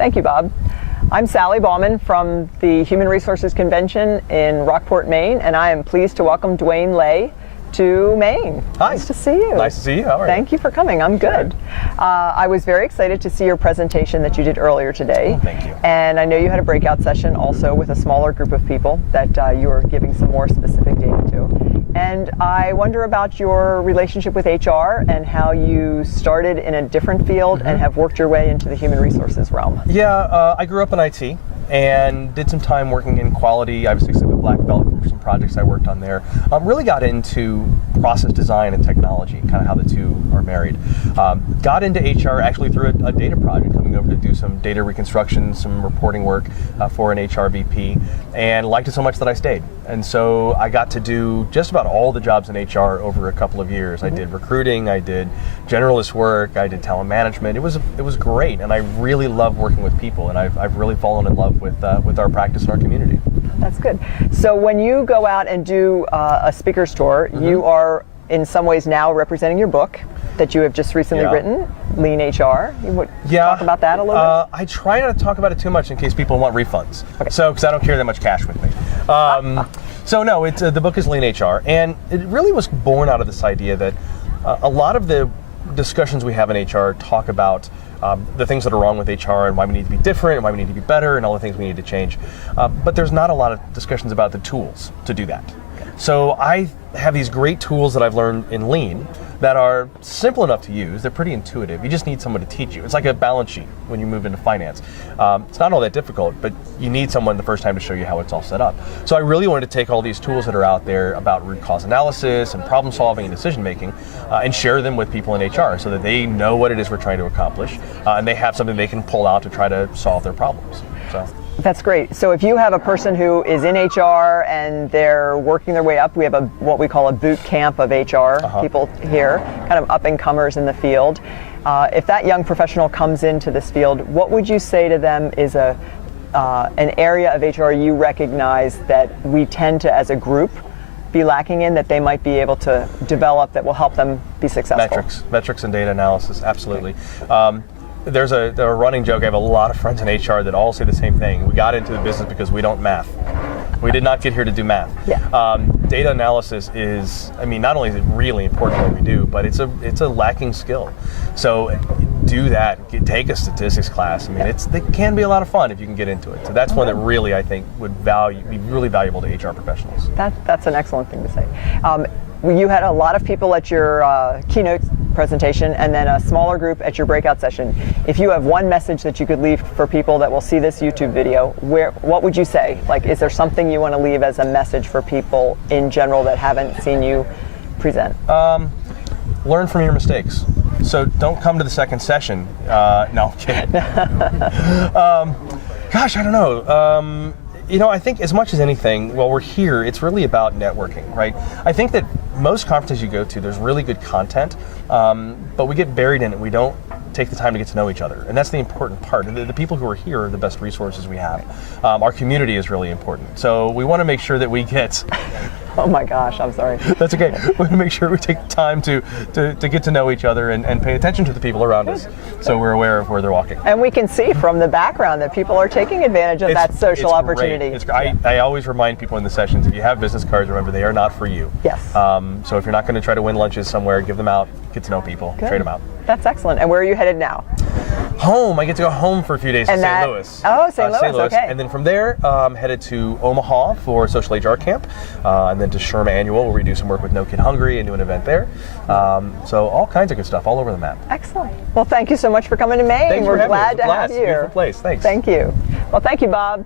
Thank you, Bob. I'm Sally Bauman from the Human Resources Convention in Rockport, Maine, and I am pleased to welcome Dwayne Lay to Maine. Hi. Nice to see you. Nice to see you. How are you? Thank you for coming. I'm good. I was very excited to see your presentation that you did earlier today. Oh, thank you. And I know you had a breakout session also with a smaller group of people that you were giving some more specific data to. And I wonder about your relationship with HR and how you started in a different field and have worked your way into the human resources realm. Yeah, I grew up in IT and did some time working in quality. I was a black belt for some projects I worked on there. Really got into process design and technology, kind of how the two are married. Got into HR actually through a data project, coming over to do some data reconstruction, some reporting work for an HR VP, and liked it so much that I stayed. And so I got to do just about all the jobs in HR over a couple of years. I did recruiting, I did generalist work, I did talent management. It was great, and I really love working with people, and I've really fallen in love with our practice and our community. That's good. So when you go out and do a speaker's tour, you are in some ways now representing your book that you have just recently written, LeanHR. You would talk about that a little bit? I try not to talk about it too much in case people want refunds. Okay. So, because I don't carry that much cash with me. So no, the book is LeanHR, and it really was born out of this idea that a lot of the discussions we have in HR talk about the things that are wrong with HR and why we need to be different and why we need to be better and all the things we need to change. But there's not a lot of discussions about the tools to do that. So I have these great tools that I've learned in Lean that are simple enough to use. They're pretty intuitive. You just need someone to teach you. It's like a balance sheet when you move into finance. It's not all that difficult, but you need someone the first time to show you how it's all set up. So I really wanted to take all these tools that are out there about root cause analysis and problem solving and decision making and share them with people in HR so that they know what it is we're trying to accomplish and they have something they can pull out to try to solve their problems. So. That's great. So if you have a person who is in HR and they're working their way up, we have what we call a boot camp of HR people here, kind of up and comers in the field. If that young professional comes into this field, what would you say to them is an area of HR you recognize that we tend to, as a group, be lacking in, that they might be able to develop that will help them be successful? Metrics and data analysis, absolutely. Okay. There's a running joke. I have a lot of friends in HR that all say the same thing. We got into the business because we don't math. We did not get here to do math. Yeah. Data analysis is, not only is it really important what we do, but it's a lacking skill. So do that. Take a statistics class. It can be a lot of fun if you can get into it. So that's one that really, I think, would be really valuable to HR professionals. That's an excellent thing to say. You had a lot of people at your keynote presentation and then a smaller group at your breakout session. If you have one message that you could leave for people that will see this YouTube video, what would you say? Like, is there something you want to leave as a message for people in general that haven't seen you present? Learn from your mistakes. So don't come to the second session. No, I'm kidding. Gosh, I don't know. I think as much as anything, while we're here, it's really about networking, right? I think that most conferences you go to, there's really good content, but we get buried in it. We don't take the time to get to know each other, and that's the important part. The people who are here are the best resources we have. Our community is really important, so we want to make sure that we get... Oh my gosh, I'm sorry. That's okay. We want to make sure we take time to get to know each other and pay attention to the people around us, so we're aware of where they're walking. And we can see from the background that people are taking advantage of that social opportunity. It's great. I always remind people in the sessions, if you have business cards, remember they are not for you. Yes. So if you're not going to try to win lunches somewhere, give them out, get to know people, trade them out. That's excellent. And where are you headed now? Home. I get to go home for a few days to St. Louis. Oh, St. Louis, okay. And then from there, headed to Omaha for Social HR Camp, and then to Sherma Annual, where we do some work with No Kid Hungry and do an event there. So all kinds of good stuff all over the map. Excellent. Well, thank you so much for coming to Maine. Thanks We're for having me. glad to have you. Beautiful place. Thanks. Thank you. Well, thank you, Bob.